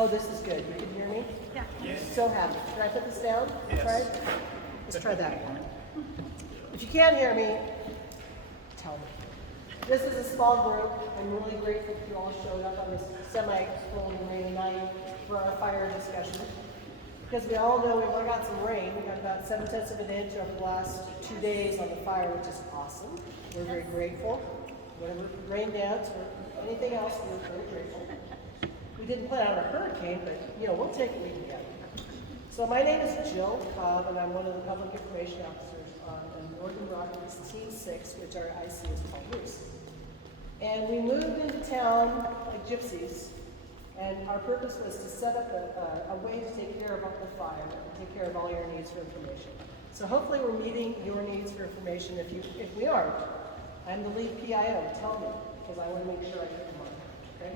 Oh, this is good. You can hear me? Yeah. So happy. Can I put this down? Yes. Try it? Let's try that one. If you can't hear me, tell me. This is a small group. I'm really grateful that you all showed up on this semi-cold and rainy night for our fire discussion. Because we all know we've got some rain. We got about 7/10 of an inch over the last 2 days on the fire, which is awesome. We're very grateful. Whatever rain dance or anything else, we're very grateful. We didn't plan on a hurricane, but we'll take what we can get. So my name is Jill Cobb, and I'm one of the public information officers on Northern Rockies Team 6, which our IC is Paul Roos. And we moved into town like gypsies, and our purpose was to set up a way to take care of the fire and take care of all your needs for information. So hopefully we're meeting your needs for information. If we aren't, I'm the lead PIO. Tell me, because I want to make sure I get them on. Okay?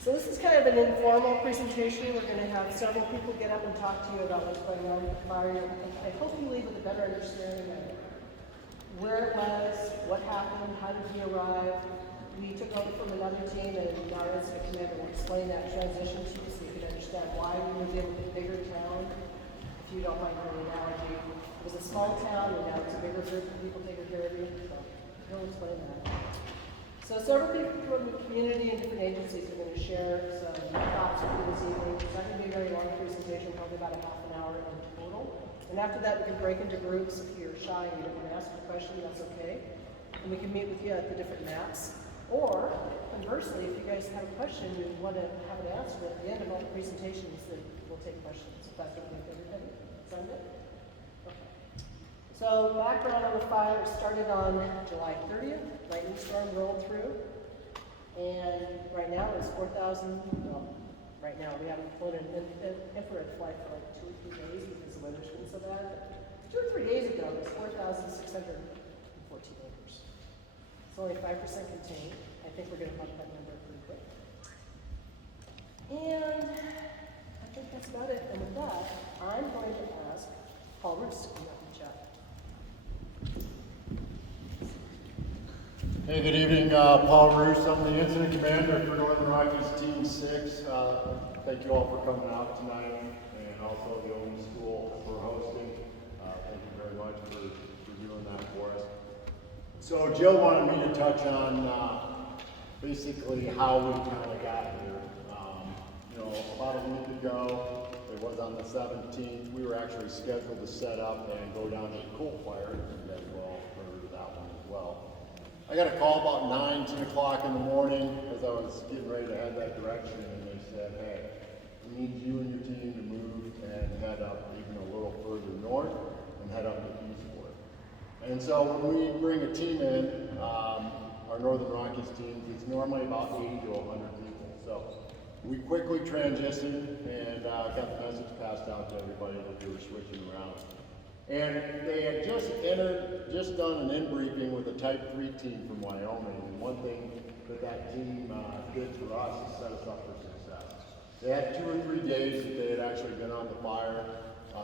So this is kind of an informal presentation. We're going to have several people get up and talk to you about what's going on with the fire. I hope you leave with a better understanding of where it was, what happened, how did we arrive. We took over from another team, and our incident commander will explain that transition to you so you can understand why we moved in a bigger town. If you don't mind the analogy, it was a small town, and now it's a bigger group of people taking care of you. So he'll explain that. So several people from the community and different agencies are going to share some thoughts with you this evening. It's not going to be a very long presentation, probably about a half an hour in total. And after that, we can break into groups. If you're shy and you don't want to ask a question, that's okay. And we can meet with you at the different maps. Or, conversely, if you guys have a question and you want to have it answered at the end of all the presentations, then we'll take questions. If that's okay with everybody. Sound good? Okay. So, background on the fire started on July 30th. Lightning storm rolled through. And right now it's 4,000, well, right now we haven't flown an infrared flight for like 2 or 3 days because the weather's been so bad. 2 or 3 days ago, it was 4,614 acres. It's only 5% contained. I think we're going to bump that number pretty quick. And I think that's about it. And with that, I'm going to ask Paul Roos to come up and chat. Hey, good evening. Paul Roos. I'm the incident commander for Northern Rockies Team 6. Thank you all for coming out tonight, and also the Owen School for hosting. Thank you very much for doing that for us. So Jill wanted me to touch on basically how we kind of got here. About a week ago, it was on the 17th, we were actually scheduled to set up and go down to the coal fire. You guys will all heard of that one as well. I got a call about 10 o'clock in the morning as I was getting ready to head that direction, and they said, hey, we need you and your team to move and head up even a little further north and head up to Eastport. And so when we bring a team in, our Northern Rockies team, it's normally about 80 to 100 people. So we quickly transitioned and got the message passed out to everybody that we were switching around. And they had just done an in-briefing with a Type 3 team from Wyoming. And one thing that team did for us is set us up for success. They had 2 or 3 days that they had actually been on the fire.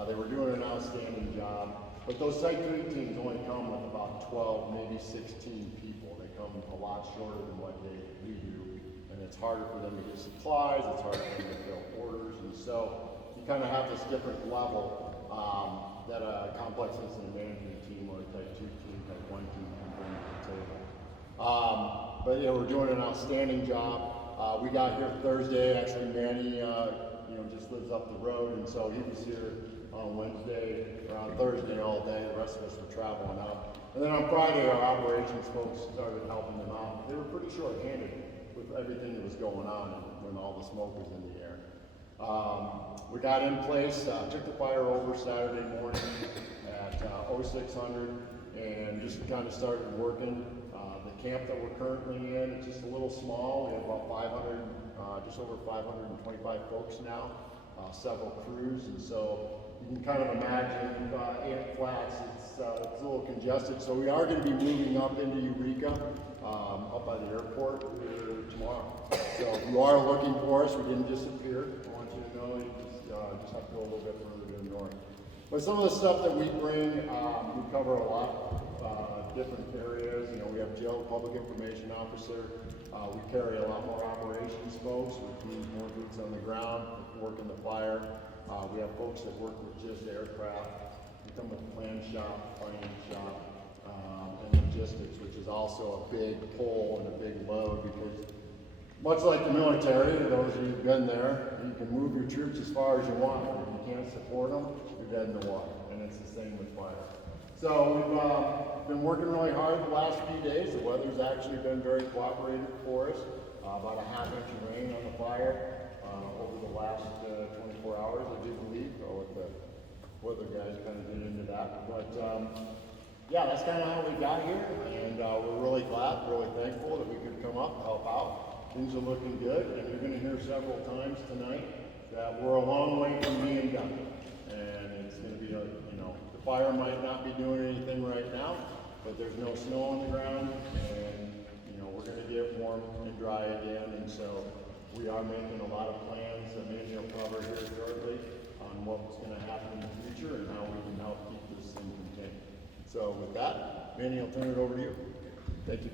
They were doing an outstanding job. But those Type 3 teams only come with about 12, maybe 16 people. They come a lot shorter than what we do. And it's harder for them to get supplies, it's harder for them to fill orders. And so you kind of have this different level that a complex incident management team or a Type 2 team, Type 1 team can bring to the table. But we're doing an outstanding job. We got here Thursday. Actually, Manny, just lives up the road, and so he was here on Wednesday or on Thursday all day. The rest of us were traveling up. And then on Friday, our operations folks started helping them out. They were pretty short-handed with everything that was going on when all the smoke was in the air. We got in place, took the fire over Saturday morning at 0600 and just kind of started working. The camp that we're currently in, it's just a little small. We have about 500, just over 525 folks now, several crews, and so you can kind of imagine Ant Flats, it's a little congested. So we are going to be moving up into Eureka, up by the airport tomorrow. So if you are looking for us, we didn't disappear. I want you to know you just have to go a little bit further to the north. But some of the stuff that we bring, we cover a lot of different areas. We have Jill, Public Information Officer. We carry a lot more operations folks, which means more boots on the ground, working the fire. We have folks that work with just aircraft. We come with plan shop, finance shop, and logistics, which is also a big pull and a big load because much like the military, those of you who've been there, you can move your troops as far as you want, but if you can't support them, you're dead in the water, and it's the same with fire. So we've been working really hard the last few days. The weather's actually been very cooperative for us. About a half inch of rain on the fire over the last 24 hours, I do believe. I'll let the weather guys kind of get into that. But yeah, that's kind of how we got here, and we're really glad, really thankful that we could come up and help out. Things are looking good, and you're going to hear several times tonight that we're a long way from being done. And it's going to be, the fire might not be doing anything right now, but there's no snow on the ground, and, we're going to get warm and dry again. And so we are making a lot of plans that maybe will cover here shortly on what's going to happen in the future and how we can help keep this thing contained. So with that, Manny, I'll turn it over to you. Thank you.